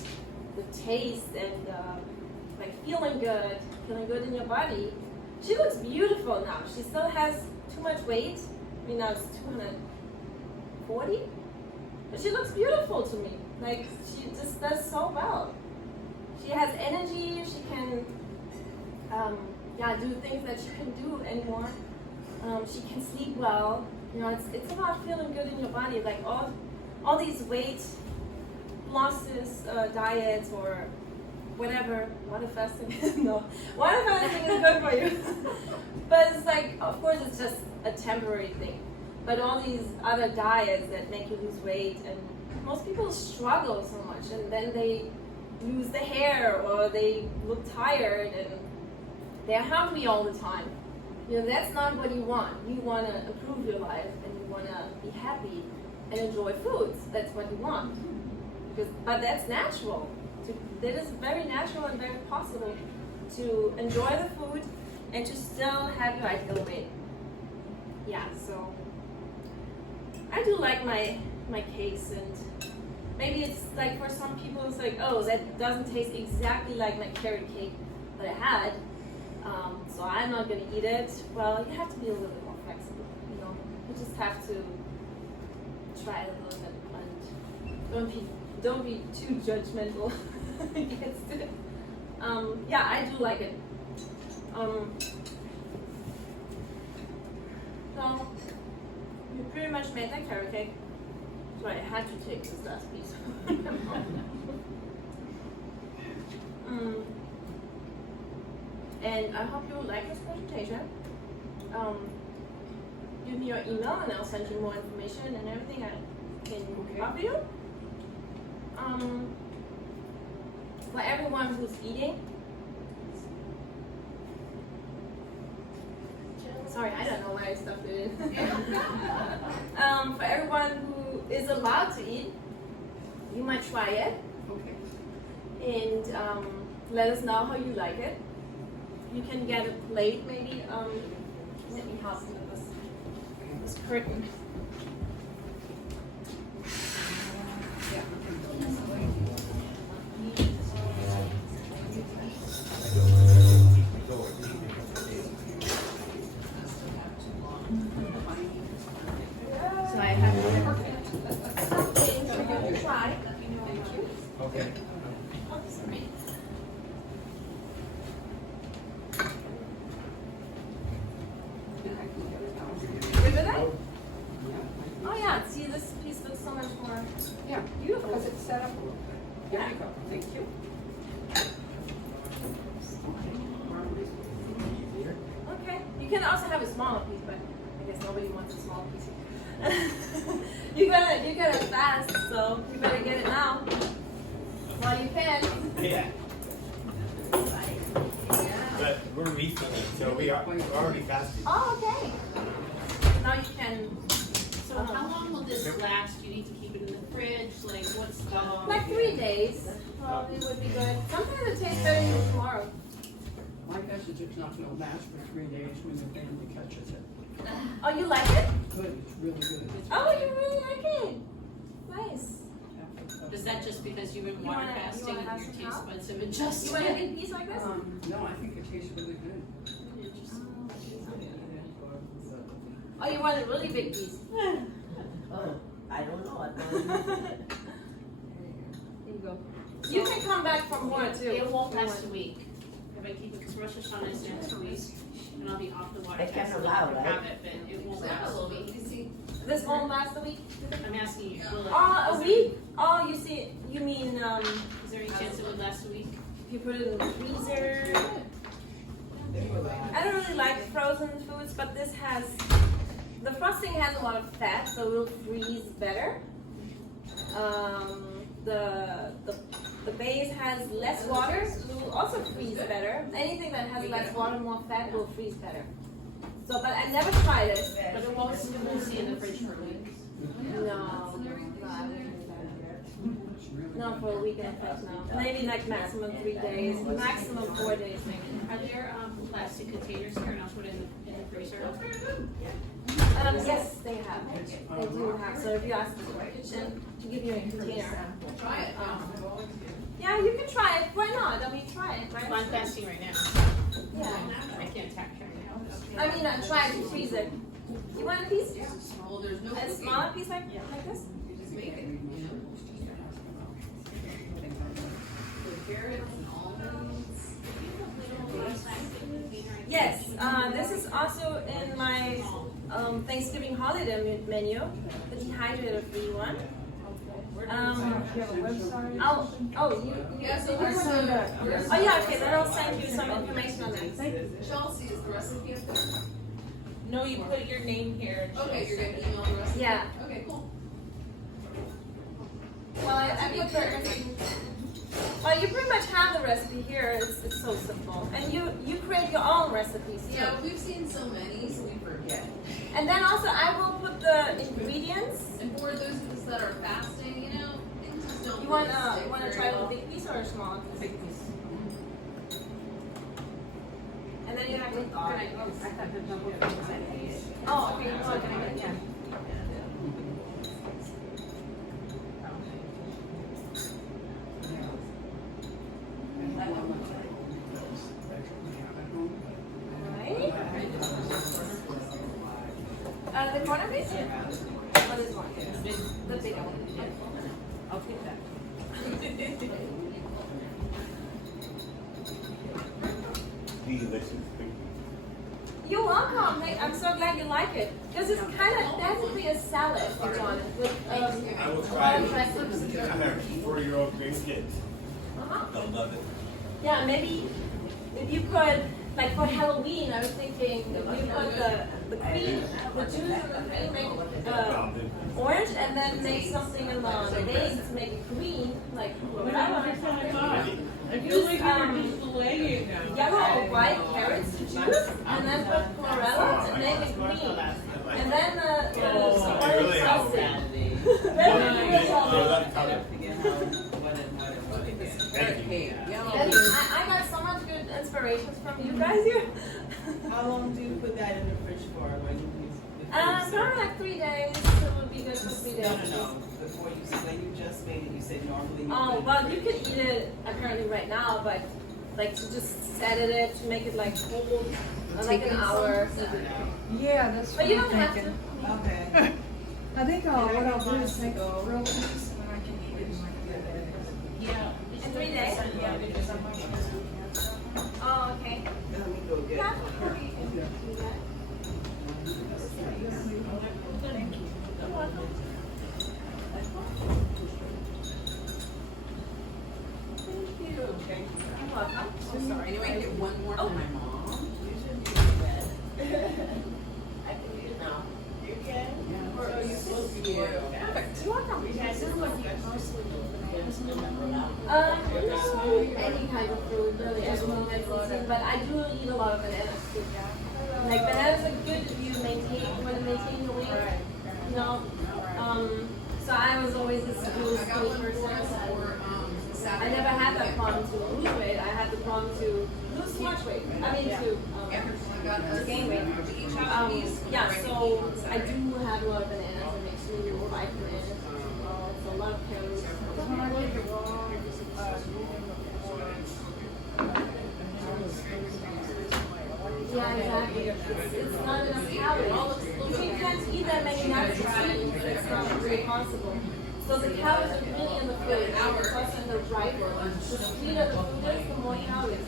the taste and like feeling good in your body. She looks beautiful now. She still has too much weight. I mean, now it's 240, but she looks beautiful to me. Like, she just does so well. She has energy. She can, do things that she can do anymore. She can sleep well. You know, it's about feeling good in your body. Like all these weight losses, diets or whatever. Water fasting, no, water fasting is good for you. But it's like, of course, it's just a temporary thing. But all these other diets that make you lose weight, and most people struggle so much, and then they lose the hair or they look tired and they're hungry all the time. You know, that's not what you want. You want to improve your life and you want to be happy and enjoy foods. That's what you want. But that's natural. That is very natural and very possible to enjoy the food and to still have your ideal weight. Yeah, so I do like my cakes, and maybe it's like for some people it's like, oh, that doesn't taste exactly like my carrot cake that I had, so I'm not gonna eat it. Well, you have to be a little bit more flexible, you know. You just have to try it a little bit and don't be too judgmental against it. Yeah, I do like it. So we pretty much made that carrot cake. So I had to take this last piece. And I hope you will like this presentation. Give me your email and I'll send you more information and everything I can help you. everyone who's eating. Sorry, I don't know why I stuffed it in. For everyone who is allowed to eat, you might try it. Okay. And let us know how you like it. You can get a plate maybe. Let me help you with this curtain. So I have something for you to try. Thank you. Okay. Sorry. Good with that? Oh yeah, see this piece looks so much more Yeah, beautiful. because it's set up a little bit. There you go, thank you. Okay, you can also have a smaller piece, but I guess nobody wants a small piece. you're gonna fast, so you better get it now while you can. Yeah. But we're refilling, so we're already fasted. Oh, okay. Now you can. So how long will this last? You need to keep it in the fridge, like what's the? Like 3 days, probably would be good. Sometimes it tastes better even tomorrow. My guess is it's not gonna last for 3 days when the family catches it. Oh, you like it? Good, it's really good. Oh, you really like it? Nice. Is that just because you've been You water wanna- you fasting wanna and have your some taste help? buds have You adjusted? want a big piece like this? No, I think it tastes really good. Oh, you want a really big piece? Oh, I don't know. Here you go. You can come back for more too. It won't last a week. If I keep it, because Rosh Hashanah is next week, and I'll be off the water I can't fast. allow, I'll right? have it, but it won't last a week. This won't last a week? I'm asking you, will it? Oh, a is there- week? Oh, you see, you mean, Is there any chance it would last a week? if you put it in the freezer? I don't really like frozen foods, but this has, the frosting has a lot of fat, so it will freeze better. The base has less water, so it will also freeze better. Anything that has less water, more fat will freeze better. So, but I never tried it. But it won't stay in the fridge for a week. No, I wouldn't do that. Not for a week and a half now. Maybe like maximum 3 days, maximum 4 days maybe. Are there plastic containers here, and I'll put it in the freezer? Yes, they have. They do have. So if you ask the kitchen to give you a container. Try it. Yeah, you can try it. Why not? I mean, try it, I'm right? fasting right now. Yeah. I can't tack right now. I mean, try it to freeze it. You want a piece? Well, there's no A cooking. smaller piece like this? You just make it. With carrots and almonds. Yes. This is also in my Thanksgiving holiday menu, the dehydrator free one. Yeah, so here's some. Oh yeah, okay, then I'll send you some information on that. Chelsea, is the recipe up there? No, you put your name here. Okay, you're gonna email the recipe? Yeah. Okay, cool. Well, I put the recipe. Well, you pretty much have the recipe here. It's so simple, and you create your own recipes too. Yeah, we've seen so many, so we forget. And then also I will put the ingredients. And for those of us that are fasting, you know, things just don't. You really want stick to very try well. with a big piece or a small piece? Big piece. And then you have to. I thought the double things I made. Oh, okay. Well, okay, yeah. Right. The corner piece? Or this one? The bigger one. I'll take that. Delicious cookie. You're welcome. Hey, I'm so glad you like it. Because it's kind of basically a salad, if you want it, with I will a lot try of it. dressings. I'm a 4-year-old Greek kid. Uh-huh. They'll love it. Yeah, maybe if you could, like for Halloween, I was thinking if you put the cream, the juice and the cream, make orange, and then make something in the base, make it green, like whatever. use yellow or white carrots to juice, and then put chlorella and make it green. And then the orange sausage. Then the green sausage. Thank you. And I got so much good inspirations from you guys here. How long do you put that in the fridge for? When you Probably like 3 days. So it would be good for 3 days. No. Before you when you just made it, you said normally. Oh, well, you could eat it apparently right now, but like to just set it to make it like cold, like an hour. Yeah, that's But you don't have to. Okay. I think what I'll do is take a real piece and then I can eat it in like 3 days. Yeah. In 3 days? Oh, okay. Let me go get. Yeah, you can do that. You're welcome. Thank you. You're welcome. So sorry. Anyway, get one more Oh. for my mom. You should be in bed. I can eat it now. You can? Yeah. Or are you supposed to be You're welcome. No, any kind of fruit, really, as long as it's in, but I do eat a lot of bananas too. Like bananas are good if you want to maintain your weight, you know. So I was always this really skinny person. I never had that problem to lose weight. I had the problem to lose too much weight. I mean to gain weight. Yeah, so I do have a lot of bananas. It makes me like bananas. It's a lot of calories. Yeah, exactly. It's not enough calories. If you can't eat that many nuts and seeds, it's not really possible. So the calories are really in the food. It's also in the dry food. The sweeter the food is, the more calories.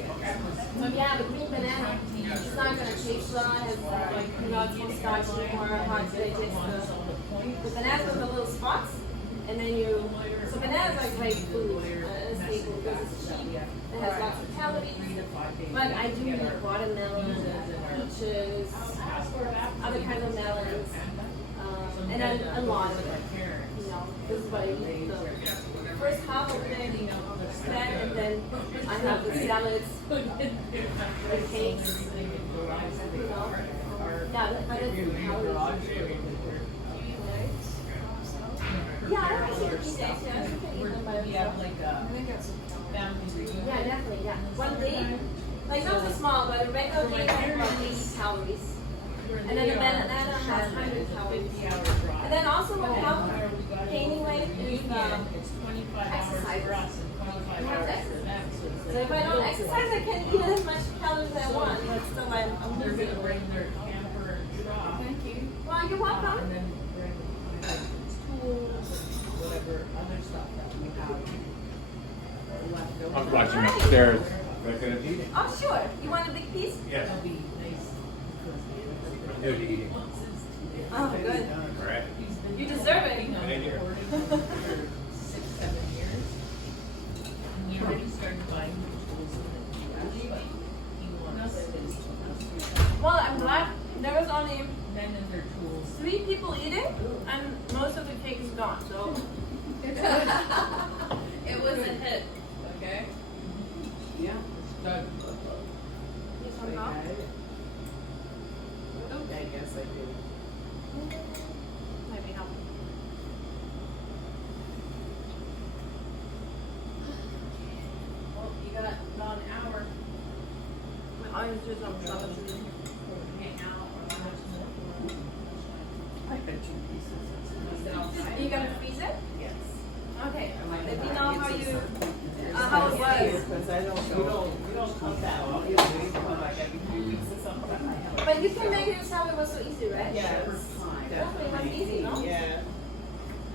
So yeah, the green banana, it's not going to taste well. It has like nuts and starch and more hard to digest. The bananas with the little spots, and then so bananas are great food. It's staple because it's cheap. It has lots of calories. But I do eat watermelon, peaches, other kinds of melons, and a lot of it. You know, this is what I eat. The first half of the day, that, and then I have the salads, the cakes. You know, yeah, but it's calories. Yeah, I don't think you eat that. Yeah, you can eat them by yourself. Yeah, definitely, yeah. One day, like not so small, but a regular day has about 80 calories. And then the banana has 100 calories. And then also what helps gaining weight is exercise. You have to exercise. So if I don't exercise, I can eat as much calories as I want, but still I'm losing weight. Thank you. Well, you're welcome. Whatever other stuff that we have left over. I'm watching upstairs. We're gonna eat it. Oh, sure. You want a big piece? Yes. That'll be nice. I'm good eating. Oh, good. All right. You deserve it. Thank you. 6-7 years. And he already started buying new tools in the US, but he wants his Well, I'm glad there was only men and their tools. 3 people eating, and most of the cake is gone. So It was a hit, okay? Yeah. Done. you somehow. Okay, I guess I do. Maybe help. Well, you got about an hour My orange juice on top of it. to hang out or watch more. I had 2 pieces. You gonna freeze it? Yes. Okay. Let me know how how it was. Because I don't, we don't come that often. We come like every 3 weeks or something. But you can make it yourself. It was so easy, right? Yes. Definitely was easy, no? Yeah.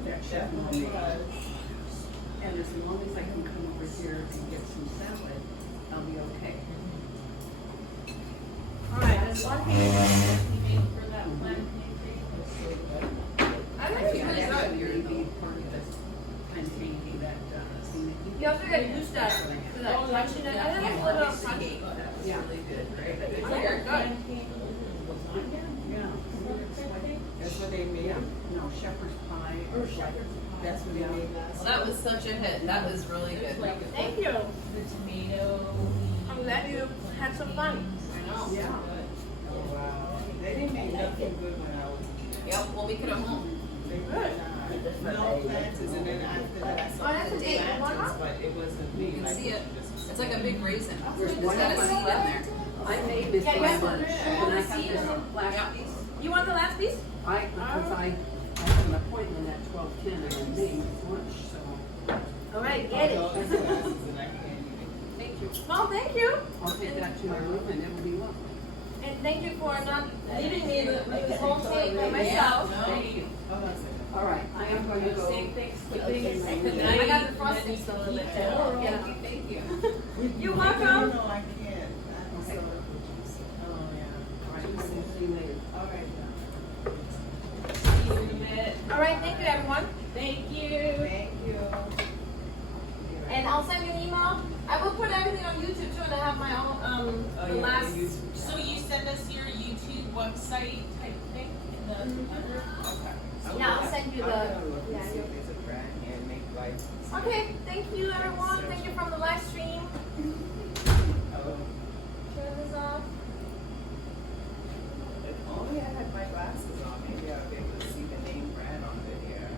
Definitely was. And as long as I can come over here and get some salad, I'll be okay. All right. There's one thing. He made for that plant cake was so good. I think it's really good. Actually, be part of this plantain that thing that You also got used to that crunchiness. I think it's a little crunchy. Yeah. Really good, right? I think they're good. Yeah. That's what they made. No, shepherd's pie. Or shepherd's pie. That's what they made last. Well, that was such a hit. That was really There's good. like Thank you. the tomato. I'm glad you had some fun. I know. Yeah. Oh, wow. They didn't make nothing good when I was. Yep, well, we could have home. They Good. no planters, and then after that I saw Oh, that's the a date. planters, but it wasn't You big can like see it. this. It's like a big raisin. There's It's one got a of seed in there. I made this Yeah, for you have lunch, to- and I see had it. this last piece. You want the last piece? Because I have an appointment at 12:10 and I made lunch, so. All right, Oh, get it. no, it's glasses and I can't eat it. Thank you. Oh, thank you. I'll take that to my room and it'll be lovely. And thank you for not leaving me with the whole thing by myself. Thank you. Hold on a second. All right, I am going to go. Same things. I got the frosting still a little bit. Yeah. Thank you. You're No, welcome. no, I can't. I'm so. Oh, yeah. All right, see you later. All right. See you in a bit. All right, thank you, everyone. Thank you. Thank you. And I'll send you an email. I will put everything on YouTube too, and I have my own the last. So you send us your YouTube website type thing in the under? Okay. Yeah, I'll send you the. I'm gonna look and Yeah, see if there's a brand here and make lights. Okay, thank you, everyone. Thank you from the live stream.